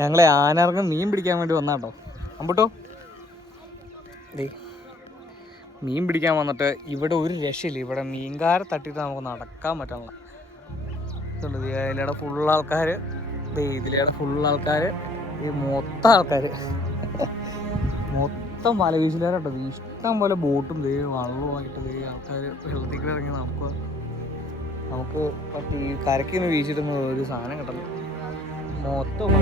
ഞങ്ങളെ ആനർക്കും മീൻ പിടിക്കാൻ വേണ്ടി വന്നാട്ടോ. അമ്പട്ടോ ദേ മീൻ പിടിക്കാൻ വന്നിട്ട് ഇവിടെ ഒരു രക്ഷയില്ല. ഇവിടെ മീൻകാരെ തട്ടിയിട്ട് നമുക്ക് നടക്കാൻ പറ്റണില്ല. ഇതുണ്ട് ഇതിലൂടെ ഫുൾ ആൾക്കാർ, ഇതിലൂടെ ഫുൾ ആൾക്കാർ, ഈ മൊത്തം ആൾക്കാർ മൊത്തം വല വീശിലാരട്ടോ. ഇഷ്ടം പോലെ ബോട്ടും വള്ളവുമായിട്ട് ആൾക്കാർ വെള്ളത്തിൽ ഇറങ്ങി നമുക്ക് പറ്റി കരയ്ക്ക് നിന്ന് വീശിട്ടൊന്നും ഒരു സാധനം കിട്ടല്ലോ. മൊത്തം